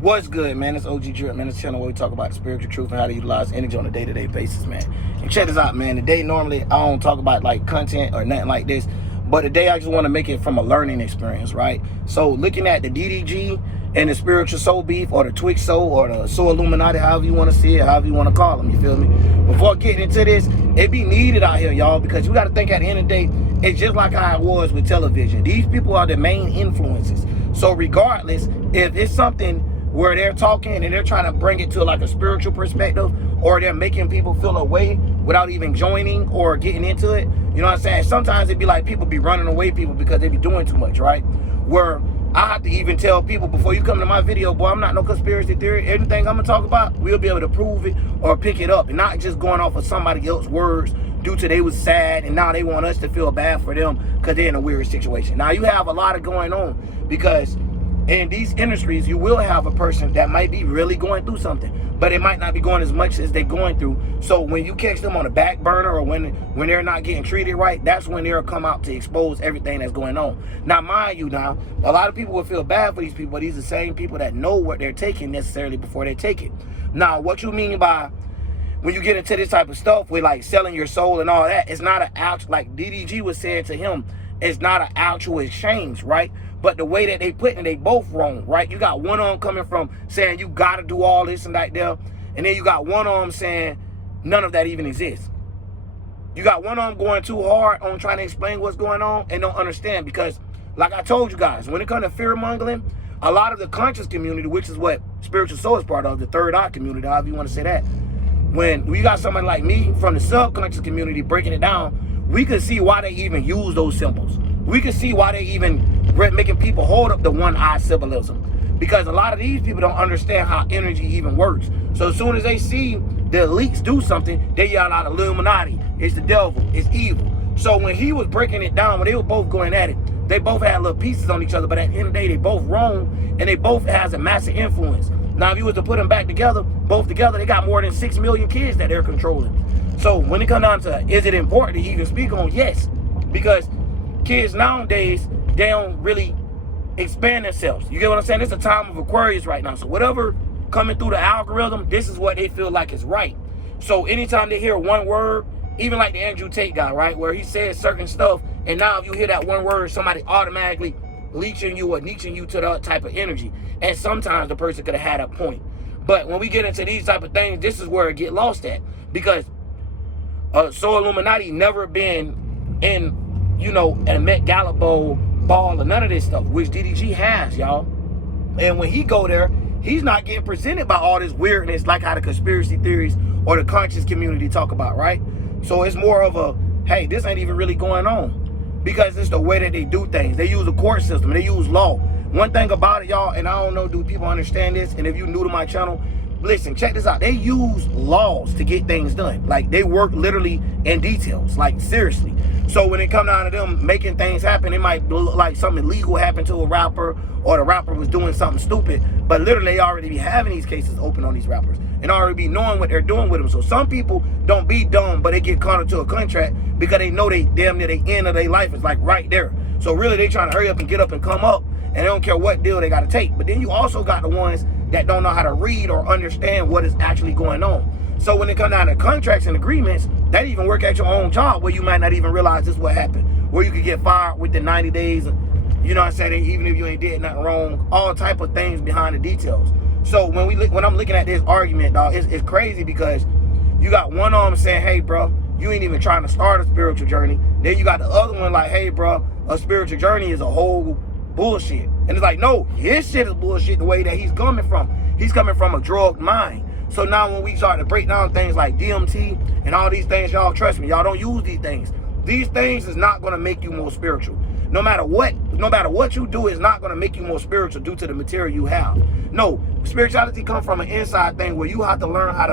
What's good, man? It's OG Drip, man. It's a channel where we talk about the spiritual truth and how to utilize energy on a day-to-day basis, man. And check this out, man. Today, normally, I don't talk about, like, content or nothing like this. But today, I just want to make it from a learning experience, right? So, looking at the DDG and the spiritual soul beef, or the Twix soul, or the soul Illuminati, however you want to see it, however you want to call them, you feel me? Before getting into this, it be needed out here, y'all, because you got to think at the end of the day, it's just like how it was with television. These people are the main influences. So, regardless, if it's something where they're talking and they're trying to bring it to like a spiritual perspective, or they're making people feel a way without even joining or getting into it, you know what I'm saying? Sometimes it'd be like people be running away people because they be doing too much, right? Where I have to even tell people, before you come to my video, boy, I'm not no conspiracy theory. Everything I'm gonna talk about, we'll be able to prove it or pick it up, and not just going off of somebody else's words due to they was sad and now they want us to feel bad for them because they're in a weird situation. Now you have a lot of going on, because in these industries, you will have a person that might be really going through something, but it might not be going as much as they're going through. So when you catch them on the back burner, or when they're not getting treated right, that's when they'll come out to expose everything that's going on. Now, mind you, now, a lot of people will feel bad for these people, but these are the same people that know what they're taking necessarily before they take it. Now, what you mean by when you get into this type of stuff with like selling your soul and all that, it's not an actual, like DDG was saying to him, it's not an actual exchange, right? But the way that they put it, they both wrong, right? You got one of them coming from saying you got to do all this and that there, and then you got one of them saying none of that even exists. You got one of them going too hard on trying to explain what's going on and don't understand, because like I told you guys, when it comes to fear mongering, a lot of the conscious community, which is what Spiritual Soul is part of, the third eye community, however you want to say that, when we got somebody like me from the subconscious community breaking it down, we can see why they even use those symbols. We can see why they even making people hold up the one-eye symbolism, because a lot of these people don't understand how energy even works. So as soon as they see the elites do something, they yell out Illuminati, it's the devil, it's evil. So when he was breaking it down, when they were both going at it, they both had little pieces on each other, but at the end of the day, they both wrong, and they both has a massive influence. Now, if you was to put them back together, both together, they got more than 6 million kids that they're controlling. So when it comes down to, is it important to even speak on? Yes, because kids nowadays, they don't really expand themselves. You get what I'm saying? It's a time of Aquarius right now. So whatever coming through the algorithm, this is what they feel like is right. So anytime they hear one word, even like the Andrew Tate guy, right, where he says certain stuff, and now if you hear that one word, somebody automatically leeching you or niching you to that type of energy. And sometimes the person could have had a point. But when we get into these type of things, this is where it get lost at. Because Soul Illuminati never been in, you know, a Met Gala ball or none of this stuff, which DDG has, y'all. And when he go there, he's not getting presented by all this weirdness like how the conspiracy theories or the conscious community talk about, right? So it's more of a, hey, this ain't even really going on, because it's the way that they do things. They use a court system, they use law. One thing about it, y'all, and I don't know, do people understand this? And if you're new to my channel, listen, check this out. They use laws to get things done. Like, they work literally in details, like seriously. So when it come down to them making things happen, it might look like something illegal happened to a rapper, or the rapper was doing something stupid, but literally they already be having these cases open on these rappers and already be knowing what they're doing with them. So some people don't be dumb, but they get caught into a contract because they know they damn near the end of their life is like right there. So really they trying to hurry up and get up and come up, and they don't care what deal they got to take. But then you also got the ones that don't know how to read or understand what is actually going on. So when it comes down to contracts and agreements, that even work at your own job, where you might not even realize this is what happened, where you could get fired within 90 days, you know what I'm saying, even if you ain't did nothing wrong, all type of things behind the details. So when I'm looking at this argument, dog, it's crazy, because you got one of them saying, hey, bro, you ain't even trying to start a spiritual journey. Then you got the other one like, hey, bro, a spiritual journey is a whole bullshit. And it's like, no, his shit is bullshit the way that he's coming from. He's coming from a drugged mind. So now when we start to break down things like DMT and all these things, y'all, trust me, y'all don't use these things. These things is not going to make you more spiritual. No matter what you do, it's not going to make you more spiritual due to the material you have. No, spirituality comes from an inside thing where you have to learn how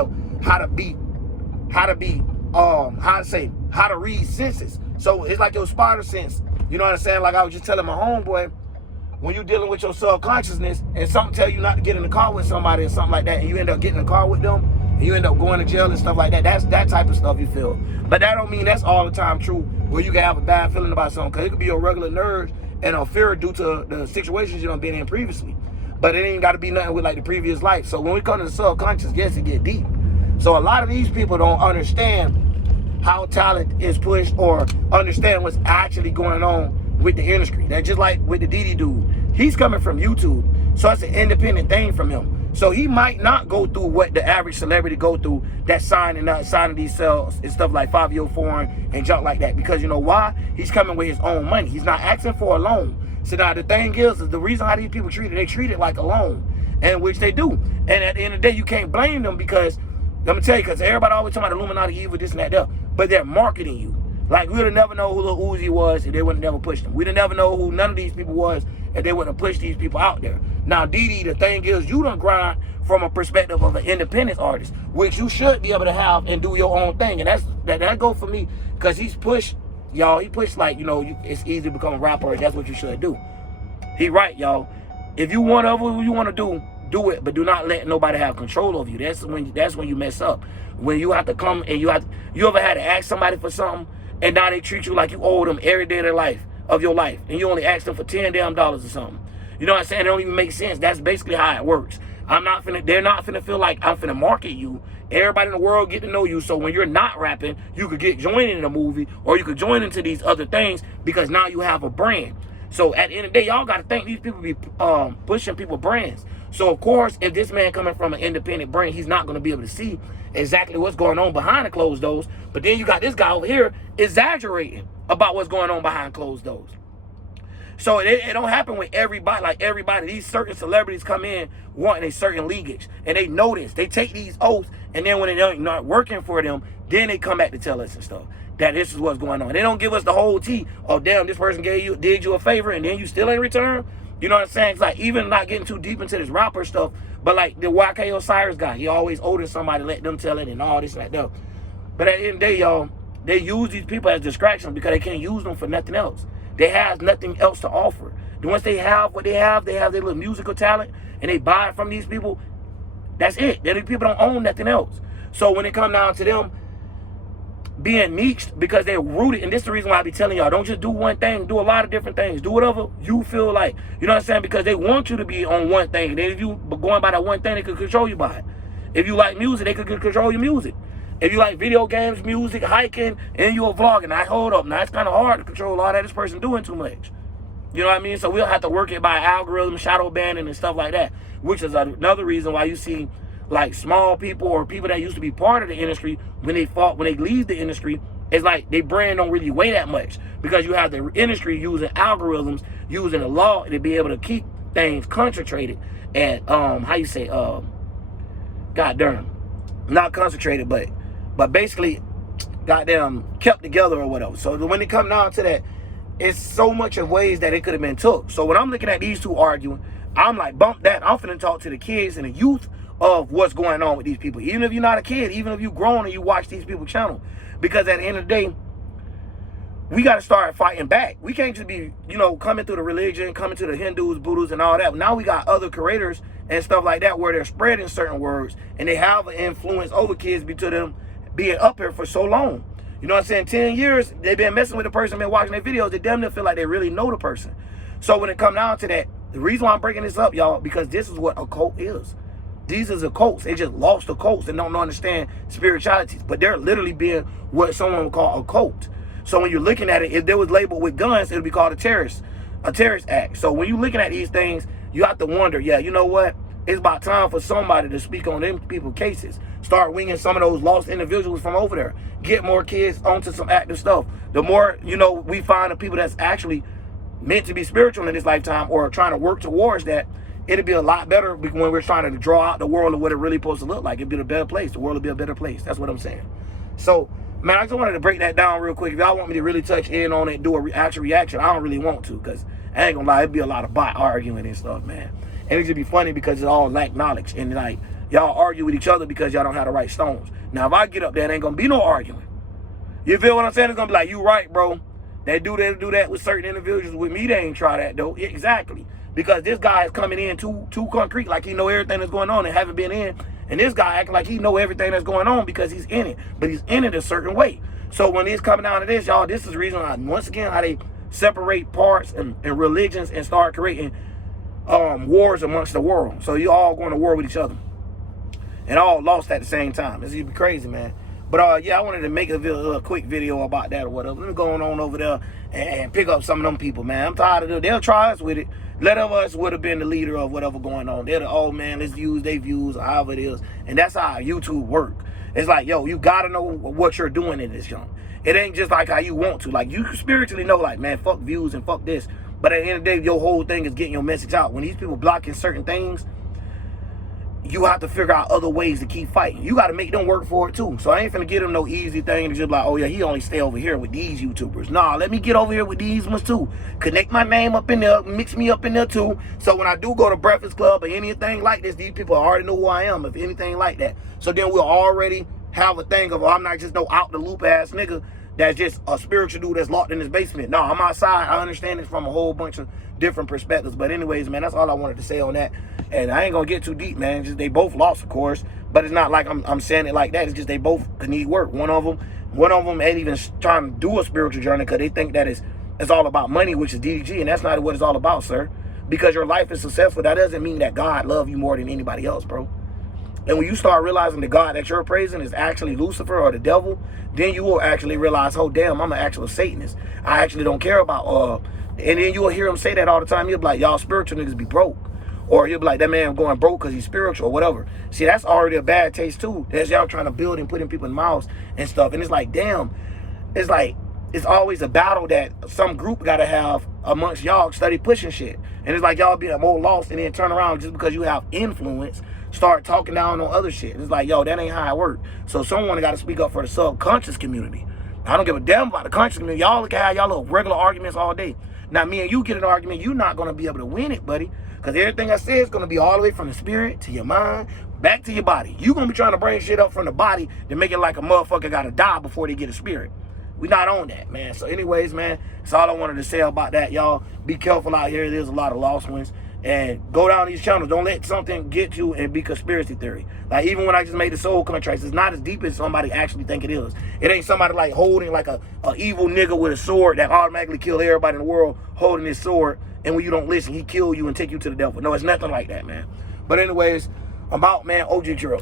to read senses. So it's like your spider sense. You know what I'm saying? Like I was just telling my homeboy, when you're dealing with your subconsciousness and something tell you not to get in the car with somebody or something like that, and you end up getting in the car with them, and you end up going to jail and stuff like that, that's that type of stuff you feel. But that don't mean that's all the time true, where you can have a bad feeling about something, because it could be a regular nerve and a fear due to the situations you done been in previously. but it ain't got to be nothing with like the previous life. So when we come to the subconscious, yes, it get deep. So a lot of these people don't understand how talent is pushed or understand what's actually going on with the industry. That's just like with the DD dude. He's coming from YouTube, so it's an independent thing from him. So he might not go through what the average celebrity go through, that signing these sales and stuff like 5-year foreign and junk like that. Because you know why? He's coming with his own money. He's not asking for a loan. So now the thing is the reason how these people treat it, they treat it like a loan, and which they do. And at the end of the day, you can't blame them because, let me tell you, because everybody always talking about Illuminati, evil, this and that, there. But they're marketing you. Like, we would have never know who Lil Uzi was if they would have never pushed him. We'd have never know who none of these people was if they wouldn't have pushed these people out there. Now, DD, the thing is, you done grind from a perspective of an independent artist, which you should be able to have and do your own thing. And that go for me, because he's pushed, y'all, he pushed like, you know, it's easy to become a rapper, and that's what you should do. He right, y'all. If you want whatever you want to do it, but do not let nobody have control of you. That's when you mess up. When you have to come and you ever had to ask somebody for something and now they treat you like you owe them every day of your life, and you only ask them for $10 damn or something. You know what I'm saying? It don't even make sense. That's basically how it works. They're not finna feel like I'm finna market you. Everybody in the world get to know you, so when you're not rapping, you could get joined in a movie, or you could join into these other things because now you have a brand. So at the end of the day, y'all got to think these people be pushing people brands. So of course, if this man coming from an independent brand, he's not going to be able to see exactly what's going on behind the closed doors. But then you got this guy over here exaggerating about what's going on behind closed doors. So it don't happen with everybody. Like everybody, these certain celebrities come in wanting a certain leakage, and they notice, they take these oaths, and then when they're not working for them, then they come back to tell us and stuff that this is what's going on. They don't give us the whole tea. Oh, damn, this person did you a favor, and then you still ain't return. You know what I'm saying? It's like, even not getting too deep into this rapper stuff, but like the YK Osiris guy, he always owed somebody, let them tell it and all this and that. But at the end of the day, y'all, they use these people as distractions because they can't use them for nothing else. They have nothing else to offer. Once they have what they have their little musical talent, and they buy it from these people, that's it. These people don't own nothing else. So when it comes down to them being niched because they're rooted, and this is the reason why I be telling y'all, don't just do one thing, do a lot of different things. Do whatever you feel like. You know what I'm saying? Because they want you to be on one thing. And then if you going by that one thing, they could control you by it. If you like music, they could control your music. If you like video games, music, hiking, and you're vlogging, now hold up. Now it's kind of hard to control all that this person doing too much. You know what I mean? So we'll have to work it by algorithm, shadow banning, and stuff like that, which is another reason why you see like small people or people that used to be part of the industry, when they leave the industry, it's like their brand don't really weigh that much, because you have the industry using algorithms, using the law to be able to keep things concentrated and goddamn, not concentrated, but basically goddamn kept together or whatever. So when it come down to that, it's so much of ways that it could have been took. So when I'm looking at these two arguing, I'm like, bump that. I'm finna talk to the kids and the youth of what's going on with these people. Even if you're not a kid, even if you're grown and you watch these people's channel. Because at the end of the day, we got to start fighting back. We can't just be, coming through the religion, coming to the Hindus, Buddhists, and all that. Now we got other creators and stuff like that where they're spreading certain words, and they have an influence over kids to them being up here for so long. You know what I'm saying? 10 years, they've been messing with the person, been watching their videos. They damn near feel like they really know the person. So when it comes down to that, the reason why I'm breaking this up, y'all, because this is what a cult is. These are the cults. They just lost the cults and don't understand spirituality. But they're literally being what someone would call a cult. So when you're looking at it, if they was labeled with guns, it would be called a terrorist act. So when you're looking at these things, you have to wonder, yeah, you know what? It's about time for somebody to speak on them people's cases. Start winging some of those lost individuals from over there. Get more kids onto some active stuff. The more, we find the people that's actually meant to be spiritual in this lifetime or trying to work towards that, it'd be a lot better when we're trying to draw out the world of what it really supposed to look like. It'd be a better place. The world would be a better place. That's what I'm saying. So, man, I just wanted to break that down real quick. If y'all want me to really touch in on it, do a actual reaction, I don't really want to, because I ain't gonna lie, it'd be a lot of bot arguing and stuff, man. And it'd just be funny because it's all lack knowledge. And like, y'all argue with each other because y'all don't have the right stones. Now, if I get up there, it ain't gonna be no arguing. You feel what I'm saying? It's gonna be like, you right, bro. They do that with certain individuals. With me, they ain't try that, though. Exactly. Because this guy is coming in too concrete, like he know everything that's going on and haven't been in. And this guy acting like he know everything that's going on because he's in it. But he's in it a certain way. So when it's coming down to this, y'all, this is the reason why, once again, how they separate parts and religions and start creating wars amongst the world. So you all going to war with each other. And all lost at the same time. It's gonna be crazy, man. But yeah, I wanted to make a quick video about that or whatever. Let me go on over there and pick up some of them people, man. I'm tired of them. They'll try us with it. Let of us would have been the leader of whatever going on. They're the, oh man, let's use their views or however it is. And that's how YouTube work. It's like, yo, you gotta know what you're doing in this junk. It ain't just like how you want to. Like, you spiritually know, like, man, fuck views and fuck this. But at the end of the day, your whole thing is getting your message out. When these people blocking certain things, you have to figure out other ways to keep fighting. You got to make them work for it too. So I ain't finna get them no easy thing to just like, oh yeah, he only stay over here with these YouTubers. Nah, let me get over here with these ones too. Connect my name up in there, mix me up in there too. So when I do go to Breakfast Club or anything like this, these people already know who I am, if anything like that. So then we'll already have a thing of, oh, I'm not just no out the loop ass nigga that's just a spiritual dude that's locked in his basement. No, I'm outside. I understand it from a whole bunch of different perspectives. But anyways, man, that's all I wanted to say on that. And I ain't gonna get too deep, man. Just they both lost, of course. But it's not like I'm saying it like that. It's just they both could need work. One of them ain't even trying to do a spiritual journey because they think that it's all about money, which is DDG, and that's not what it's all about, sir. Because your life is successful, that doesn't mean that God loves you more than anybody else, bro. And when you start realizing the God that you're praising is actually Lucifer or the devil, then you will actually realize, oh, damn, I'm an actual Satanist. I actually don't care about, and then you will hear him say that all the time. You'll be like, y'all spiritual niggas be broke. Or you'll be like, that man going broke because he's spiritual or whatever. See, that's already a bad taste too. That's y'all trying to build and put in people's mouths and stuff. And it's like, damn, it's like, it's always a battle that some group got to have amongst y'all study pushing shit. And it's like y'all being more lost and then turn around just because you have influence, start talking down on other shit. It's like, yo, that ain't how it works. So someone got to speak up for the subconscious community. I don't give a damn about the conscious community. Y'all can have y'all little regular arguments all day. Now, me and you get an argument, you're not going to be able to win it, buddy. Because everything I say is going to be all the way from the spirit to your mind, back to your body. You're going to be trying to bring shit up from the body to make it like a motherfucker got to die before they get a spirit. We not on that, man. So anyways, man, that's all I wanted to say about that, y'all. Be careful out here. There's a lot of lost ones. And go down these channels. Don't let something get you and be conspiracy theory. Like, even when I just made the soul contracts, it's not as deep as somebody actually think it is. It ain't somebody like holding like a evil nigga with a sword that automatically kill everybody in the world holding his sword. And when you don't listen, he kill you and take you to the devil. No, it's nothing like that, man. But anyways, I'm out, man. OG Drill.